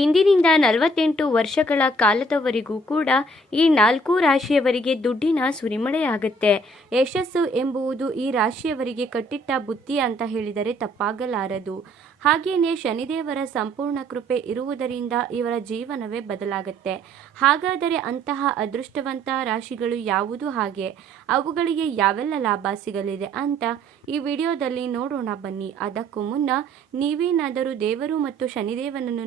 ಇಂದಿನಿಂದ ನಲವತ್ತೆಂಟು ವರ್ಷಗಳ ಕಾಲದವರೆಗೂ ಕೂಡ ಈ ನಾಲ್ಕು ರಾಶಿಯವರಿಗೆ ದುಡ್ಡಿನ ಸುರಿಮಳೆಯಾಗುತ್ತೆ ಯಶಸ್ಸು ಎಂಬುವುದು ಈ ರಾಶಿಯವರಿಗೆ ಕಟ್ಟಿಟ್ಟ ಬುದ್ಧಿ ಅಂತ ಹೇಳಿದರೆ ತಪ್ಪಾಗಲಾರದು. ಹಾಗೆಯೇ ಶನಿದೇವರ ಸಂಪೂರ್ಣ ಕೃಪೆ ಇರುವುದರಿಂದ ಇವರ ಜೀವನವೇ ಬದಲಾಗುತ್ತೆ. ಹಾಗಾದರೆ ಅಂತಹ ಅದೃಷ್ಟವಂತ ರಾಶಿಗಳು ಯಾವುದು ಹಾಗೆ? ಅವುಗಳಿಗೆ ಯಾವೆಲ್ಲ ಲಾಭ ಸಿಗಲಿದೆ ಅಂತ ಈ ವಿಡಿಯೋದಲ್ಲಿ ನೋಡೋಣ ಬನ್ನಿ. ಅದಕ್ಕೂ ಮುನ್ನ ನೀವೇನಾದರೂ ದೇವರು ಮತ್ತು ಶನಿದೇವನನ್ನು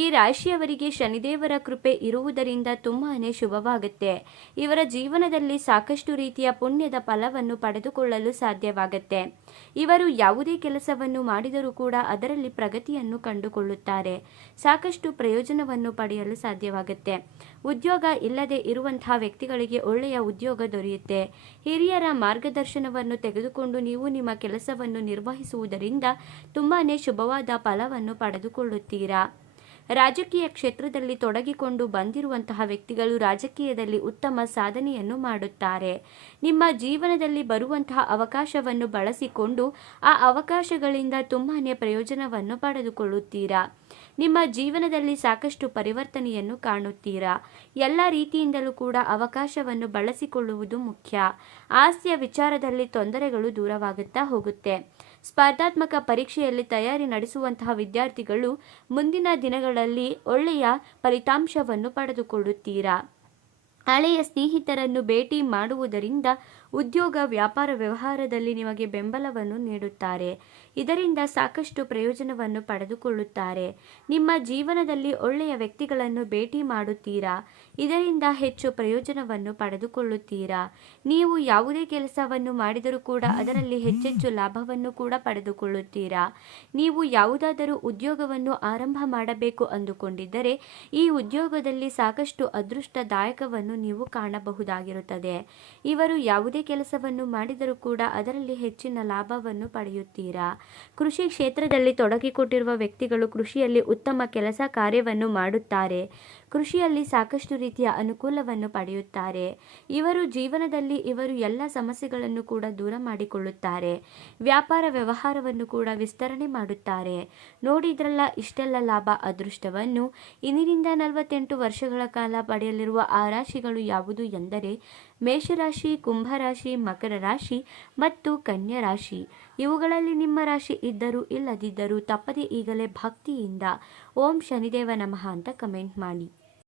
ಈ ರಾಶಿಯವರಿಗೆ ಶನಿದೇವರ ಕೃಪೆ ಇರುವುದರಿಂದ ತುಂಬಾನೇ ಶುಭವಾಗುತ್ತೆ. ಇವರ ಜೀವನದಲ್ಲಿ ಸಾಕಷ್ಟು ರೀತಿಯ ಪುಣ್ಯದ ಫಲವನ್ನು ಪಡೆದುಕೊಳ್ಳಲು ಸಾಧ್ಯವಾಗುತ್ತೆ. ಇವರು ಯಾವುದೇ ಕೆಲಸವನ್ನು ಮಾಡಿದರೂ ಕೂಡ ಅದರಲ್ಲಿ ಪ್ರಗತಿಯನ್ನು ಕಂಡುಕೊಳ್ಳುತ್ತಾರೆ. ಸಾಕಷ್ಟು ಪ್ರಯೋಜನವನ್ನು ಪಡೆಯಲು ಸಾಧ್ಯವಾಗುತ್ತೆ. ಉದ್ಯೋಗ ಇಲ್ಲದೆ ಇರುವಂತಹ ವ್ಯಕ್ತಿಗಳಿಗೆ ಒಳ್ಳೆಯ ಉದ್ಯೋಗ ದೊರೆಯುತ್ತೆ. ಹಿರಿಯರ ಮಾರ್ಗದರ್ಶನವನ್ನು ತೆಗೆದುಕೊಂಡು ನೀವು ನಿಮ್ಮ ಕೆಲಸವನ್ನು ನಿರ್ವಹಿಸುವುದರಿಂದ ತುಂಬಾನೇ ಶುಭವಾದ ಫಲವನ್ನು ಪಡೆದುಕೊಳ್ಳುತ್ತೀರಾ? ರಾಜಕೀಯ ಕ್ಷೇತ್ರದಲ್ಲಿ ತೊಡಗಿಕೊಂಡು ಬಂದಿರುವಂತಹ ವ್ಯಕ್ತಿಗಳು ರಾಜಕೀಯದಲ್ಲಿ ಉತ್ತಮ ಸಾಧನೆಯನ್ನು ಮಾಡುತ್ತಾರೆ. ನಿಮ್ಮ ಜೀವನದಲ್ಲಿ ಬರುವಂತಹ ಅವಕಾಶವನ್ನು ಬಳಸಿಕೊಂಡು ಆ ಅವಕಾಶಗಳಿಂದ ತುಂಬಾ ಪ್ರಯೋಜನವನ್ನು ಪಡೆದುಕೊಳ್ಳುತ್ತೀರಾ? ನಿಮ್ಮ ಜೀವನದಲ್ಲಿ ಸಾಕಷ್ಟು ಪರಿವರ್ತನೆಯನ್ನು ಕಾಣುತ್ತೀರಾ? ಎಲ್ಲ ರೀತಿಯಿಂದಲೂ ಕೂಡ ಅವಕಾಶವನ್ನು ಬಳಸಿಕೊಳ್ಳುವುದು ಮುಖ್ಯ. ಆಸ್ತಿಯ ವಿಚಾರದಲ್ಲಿ ತೊಂದರೆಗಳು ದೂರವಾಗುತ್ತಾ ಹೋಗುತ್ತೆ. ಸ್ಪರ್ಧಾತ್ಮಕ ಪರೀಕ್ಷೆಯಲ್ಲಿ ತಯಾರಿ ನಡೆಸುವಂತಹ ವಿದ್ಯಾರ್ಥಿಗಳು ಮುಂದಿನ ದಿನಗಳಲ್ಲಿ ಒಳ್ಳೆಯ ಫಲಿತಾಂಶವನ್ನು ಪಡೆದುಕೊಳ್ಳುತ್ತೀರಾ? ಹಳೆಯ ಸ್ನೇಹಿತರನ್ನು ಭೇಟಿ ಮಾಡುವುದರಿಂದ ಉದ್ಯೋಗ ವ್ಯಾಪಾರ ವ್ಯವಹಾರದಲ್ಲಿ ನಿಮಗೆ ಬೆಂಬಲವನ್ನು ನೀಡುತ್ತಾರೆ. ಇದರಿಂದ ಸಾಕಷ್ಟು ಪ್ರಯೋಜನವನ್ನು ಪಡೆದುಕೊಳ್ಳುತ್ತಾರೆ. ನಿಮ್ಮ ಜೀವನದಲ್ಲಿ ಒಳ್ಳೆಯ ವ್ಯಕ್ತಿಗಳನ್ನು ಭೇಟಿ ಮಾಡುತ್ತೀರಾ? ಇದರಿಂದ ಹೆಚ್ಚು ಪ್ರಯೋಜನವನ್ನು ಪಡೆದುಕೊಳ್ಳುತ್ತೀರಾ? ನೀವು ಯಾವುದೇ ಕೆಲಸವನ್ನು ಮಾಡಿದರೂ ಕೂಡ ಅದರಲ್ಲಿ ಹೆಚ್ಚೆಚ್ಚು ಲಾಭವನ್ನು ಕೂಡ ಪಡೆದುಕೊಳ್ಳುತ್ತೀರಾ? ನೀವು ಯಾವುದಾದರೂ ಉದ್ಯೋಗವನ್ನು ಆರಂಭ ಮಾಡಬೇಕು ಅಂದುಕೊಂಡಿದ್ದರೆ ಈ ಉದ್ಯೋಗದಲ್ಲಿ ಸಾಕಷ್ಟು ಅದೃಷ್ಟದಾಯಕವನ್ನು ನೀವು ಕಾಣಬಹುದಾಗಿರುತ್ತದೆ. ಇವರು ಯಾವುದೇ ಕೆಲಸವನ್ನು ಮಾಡಿದರೂ ಕೂಡ ಅದರಲ್ಲಿ ಹೆಚ್ಚಿನ ಲಾಭವನ್ನು ಪಡೆಯುತ್ತೀರಾ? ಕೃಷಿ ಕ್ಷೇತ್ರದಲ್ಲಿ ತೊಡಗಿಕೊಂಡಿರುವ ವ್ಯಕ್ತಿಗಳು ಕೃಷಿಯಲ್ಲಿ ಉತ್ತಮ ಕೆಲಸ ಕಾರ್ಯವನ್ನು ಮಾಡುತ್ತಾರೆ. ಕೃಷಿಯಲ್ಲಿ ಸಾಕಷ್ಟು ರೀತಿಯ ಅನುಕೂಲವನ್ನು ಪಡೆಯುತ್ತಾರೆ. ಇವರು ಜೀವನದಲ್ಲಿ ಇವರು ಎಲ್ಲ ಸಮಸ್ಯೆಗಳನ್ನು ಕೂಡ ದೂರ ಮಾಡಿಕೊಳ್ಳುತ್ತಾರೆ. ವ್ಯಾಪಾರ ವ್ಯವಹಾರವನ್ನು ಕೂಡ ವಿಸ್ತರಣೆ ಮಾಡುತ್ತಾರೆ. ನೋಡಿದ್ರಲ್ಲ ಇಷ್ಟೆಲ್ಲ ಲಾಭ ಅದೃಷ್ಟವನ್ನು. ಇಂದಿನಿಂದ ನಲವತ್ತೆಂಟು ವರ್ಷಗಳ ಕಾಲ ಪಡೆಯಲಿರುವ ಆ ರಾಶಿಗಳು ಯಾವುದು ಎಂದರೆ ಮೇಷರಾಶಿ, ಕುಂಭರಾಶಿ, ಮಕರ ರಾಶಿ ಮತ್ತು ಕನ್ಯಾ ರಾಶಿ. ಇವುಗಳಲ್ಲಿ ನಿಮ್ಮ ರಾಶಿ ಇದ್ದರೂ ಇಲ್ಲದಿದ್ದರೂ ತಪ್ಪದೇ ಈಗಲೇ ಭಕ್ತಿಯಿಂದ ಓಂ ಶನಿದೇವ ನಮಃ ಅಂತ ಕಮೆಂಟ್ ಮಾಡಿ.